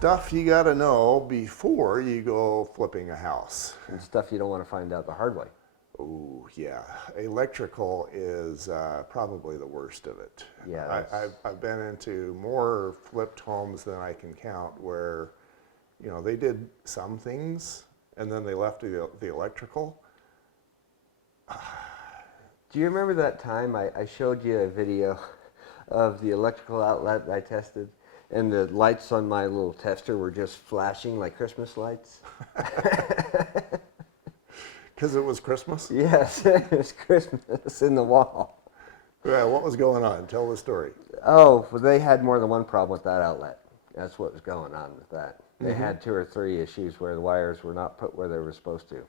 stuff you got to know before you go flipping a house. and stuff you don't want to find out the hard way. Oh, yeah. Electrical is probably the worst of it. Yeah, I've been into more flipped homes than I can count where, they did some things and then they left the electrical. Do you remember that time I showed you a video of the electrical outlet I tested, and the lights on my little tester were just flashing like Christmas lights? Because it was Christmas? Yes, it was Christmas in the wall. Yeah, what was going on? Tell the story. Oh, well, they had more than one problem with that outlet. That's what was going on with that. They had 2 or 3 issues where the wires were not put where they were supposed to.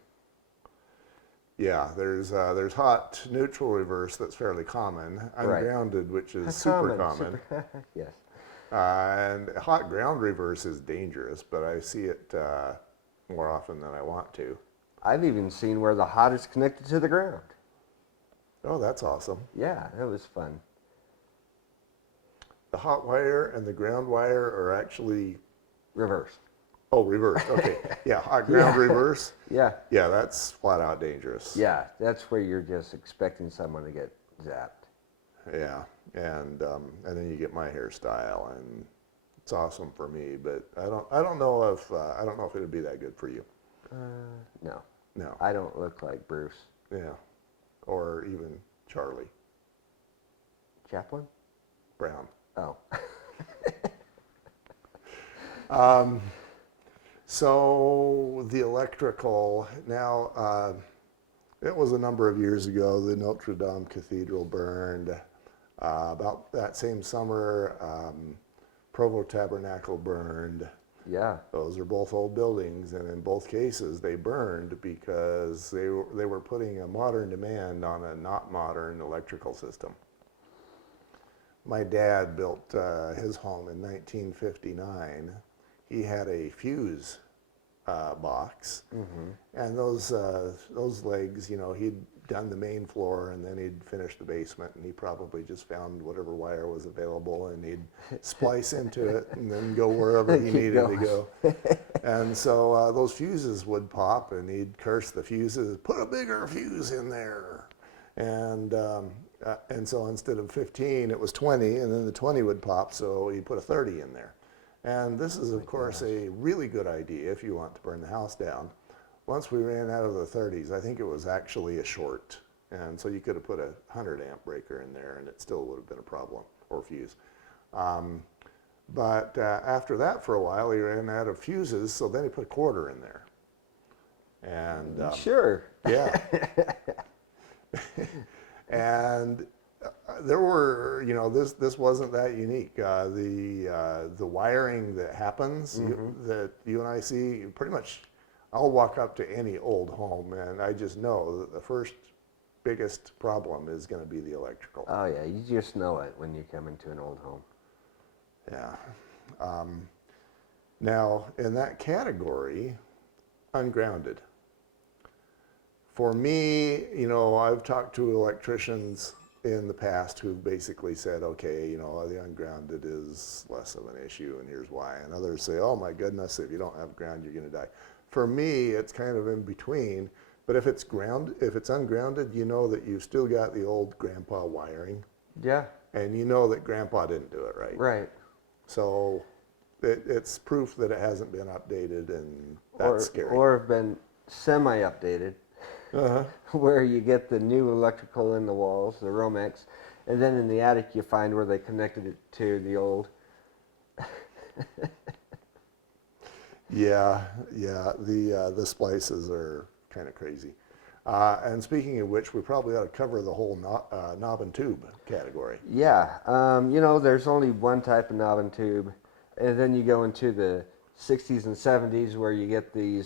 Yeah, there's hot neutral reverse that's fairly common, ungrounded, which is super common. Yes. And hot ground reverse is dangerous, but I see it more often than I want to. I've even seen where the hot is connected to the ground. Oh, that's awesome. Yeah, that was fun. The hot wire and the ground wire are actually, Reversed. oh, reversed. Okay. Yeah, hot ground reverse. Yeah. Yeah, that's flat out dangerous. Yeah, that's where you're just expecting someone to get zapped. Yeah, and then you get my hairstyle, and it's awesome for me. But I don't know if it would be that good for you. No, No. I don't look like Bruce. Yeah, or even Charlie Chaplin? Brown. Oh. So the electrical now. It was a number of years ago. The Notre Dame Cathedral burned. About that same summer, Provo Tabernacle burned. Yeah. Those are both old buildings, and in both cases, they burned because they were putting a modern demand on a not modern electrical system. My dad built his home in 1959. He had a fuse box, and those legs, he'd done the main floor and then he'd finished the basement, and he probably just found whatever wire was available and he'd splice into it and then go wherever he needed to go. And so those fuses would pop, and he'd curse the fuses, put a bigger fuse in there. And so instead of 15, it was 20, and then the 20 would pop, so he put a 30 in there. And this is, of course, a really good idea if you want to burn the house down. Once we ran out of the 30s, I think it was actually a short. And so you could have put a 100 amp breaker in there and it still would have been a problem, or fuse. But after that, for a while, he ran out of fuses, so then he put a quarter in there. And Sure. yeah. And there were, this wasn't that unique. The wiring that happens, that you and I see, pretty much, I'll walk up to any old home and I just know that the first biggest problem is going to be the electrical. Oh, yeah, you just know it when you come into an old home. Yeah. Now, in that category, ungrounded. For me, I've talked to electricians in the past who've basically said, okay, the ungrounded is less of an issue, and here's why. And others say, oh my goodness, if you don't have ground, you're going to die. For me, it's kind of in between. But if it's ungrounded, you know that you've still got the old grandpa wiring. Yeah. And you know that grandpa didn't do it right. Right. So it's proof that it hasn't been updated, and that's scary. Or have been semi-updated. Where you get the new electrical in the walls, the Romex, and then in the attic you find where they connected it to the old. Yeah, the splices are kind of crazy. And speaking of which, we probably ought to cover the whole knob and tube category. Yeah, there's only one type of knob and tube, and then you go into the 60s and 70s where you get the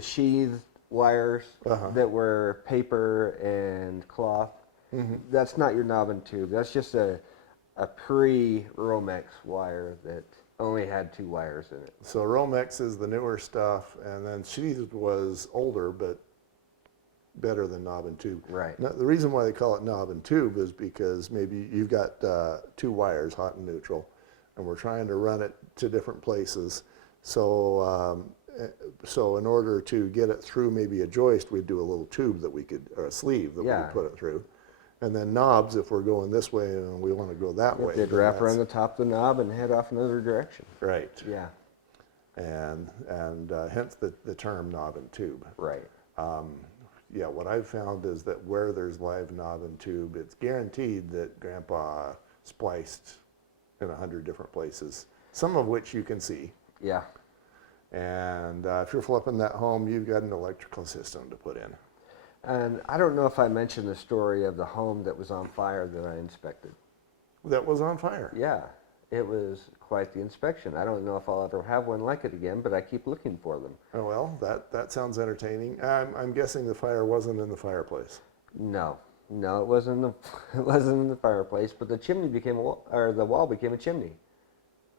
sheathed wires that were paper and cloth. That's not your knob and tube. That's just a pre-Romex wire that only had 2 wires in it. So Romex is the newer stuff, and then sheathed was older but better than knob and tube. Right. Now, the reason why they call it knob and tube is because maybe you've got 2 wires, hot and neutral. and we're trying to run it to different places. So in order to get it through maybe a joist, we'd do a little tube that we could, or a sleeve that we Yeah. could put it through. And then knobs, if we're going this way and we want to go that way. They'd then wrap around the that's- top of the knob and head off another direction. Right. Yeah, And hence the term knob and tube. right. Yeah, what I've found is that where there's live knob and tube, it's guaranteed that Grandpa spliced in 100 different places, some of which you can see. Yeah. And if you're flipping that home, you've got an electrical system to put in. And I don't know if I mentioned the story of the home that was on fire that I inspected. That was on fire. Yeah, it was quite the inspection. I don't know if I'll ever have one like it again, but I keep looking for them. Oh, well, that sounds entertaining. I'm guessing the fire wasn't in the fireplace. No, it wasn't it wasn't in the fireplace, but the chimney became a wall, or the wall became a chimney.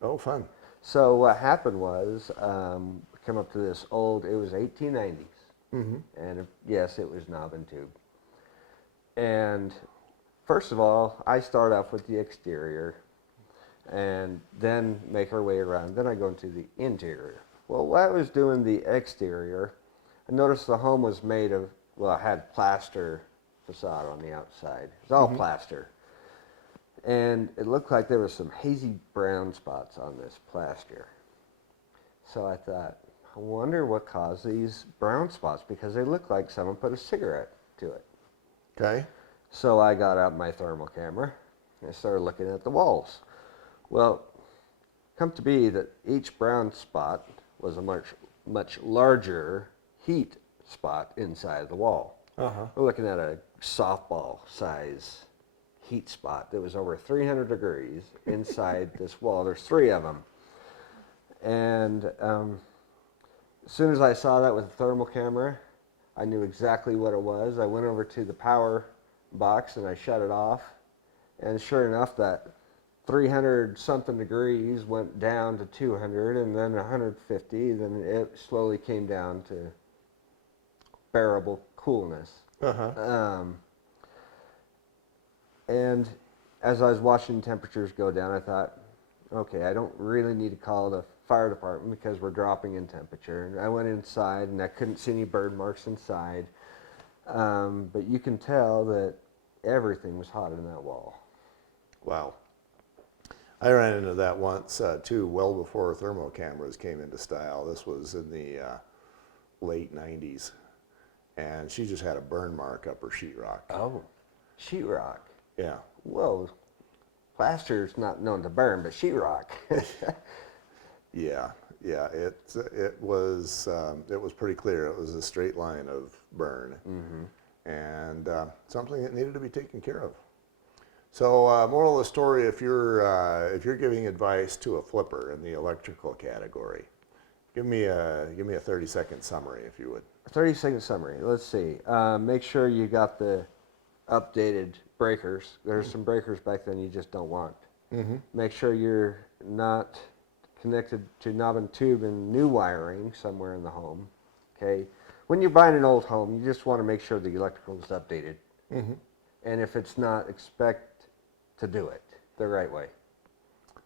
Oh, fun. So what happened was, come up to this old, it was 1890s, and yes, it was knob and tube. And first of all, I start off with the exterior, and then make our way around. Then I go into the interior. Well, while I was doing the exterior, I noticed the home was made of, well, it had plaster facade on the outside. It was all plaster. And it looked like there was some hazy brown spots on this plaster. So I thought, I wonder what caused these brown spots, because they look like someone put a cigarette to it. Okay. So I got out my thermal camera and I started looking at the walls. Well, come to be that each brown spot was a much larger heat spot inside the wall. Uh-huh. We're looking at a softball size heat spot that was over 300 degrees inside this wall. There's 3 of them. And as soon as I saw that with the thermal camera, I knew exactly what it was. I went over to the power box and I shut it off. And sure enough, that 300 something degrees went down to 200 and then 150. Then it slowly came down to bearable coolness. Uh-huh. And as I was watching temperatures go down, I thought, okay, I don't really need to call the fire department because we're dropping in temperature. And I went inside and I couldn't see any burn marks inside. But you can tell that everything was hot in that wall. Wow. I ran into that once, too, well before thermal cameras came into style. This was in the late 90s. And she just had a burn mark up her sheetrock. Oh, sheetrock. Yeah. Whoa. Plaster's not known to burn, but sheetrock. Yeah. It was pretty clear. It was a straight line of burn, and something that needed to be taken care of. So, moral of the story: if you're giving advice to a flipper in the electrical category, give me a 30-second summary, if you would. 30-second summary. Let's see. Make sure you got the updated breakers. There's some breakers back then you just don't want. Make sure you're not connected to knob and tube and new wiring somewhere in the home. Okay. When you're buying an old home, you just want to make sure the electrical is updated. And if it's not, expect to do it the right way,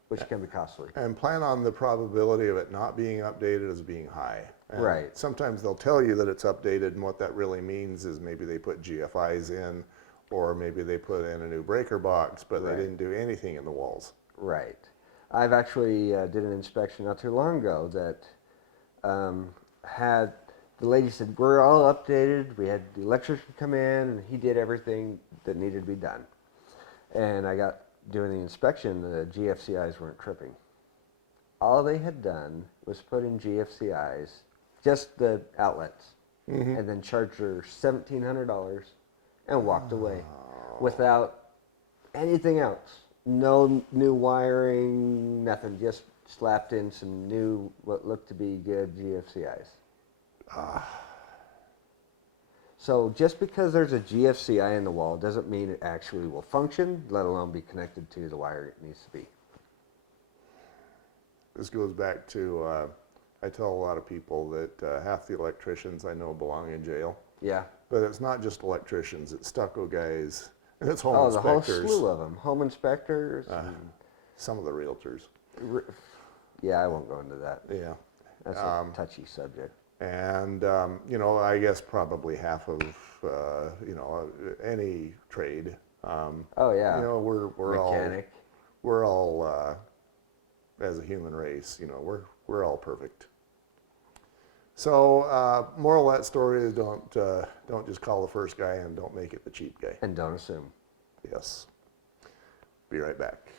which can be costly. And plan on the probability of it not being updated as being high. And Right. sometimes they'll tell you that it's updated, and what that really means is maybe they put GFIs in, or maybe they put in a new breaker box, but Right. they didn't do anything in the walls. Right. I've actually did an inspection not too long ago that had, the lady said, we're all updated. We had the electrician come in and he did everything that needed to be done. And I got doing the inspection, the GFCIs weren't tripping. All they had done was put in GFCIs, just the outlets, and then charged her $1,700 and walked away without anything else. No new wiring, nothing. Just slapped in some new, what looked to be good GFCIs. So just because there's a GFCI in the wall doesn't mean it actually will function, let alone be connected to the wire it needs to be. This goes back to, I tell a lot of people that half the electricians I know belong in jail. Yeah. But it's not just electricians, it's stucco guys, and it's home Oh, the whole inspectors. slew of them. Home inspectors. Some of the realtors. Yeah, I won't go into that. Yeah. That's a touchy subject. And, I guess probably half of, any trade. Oh yeah, We're all, mechanic. as a human race, we're all perfect. So, moral of that story is don't just call the first guy and don't make it the cheap guy. And don't assume. Yes. Be right back.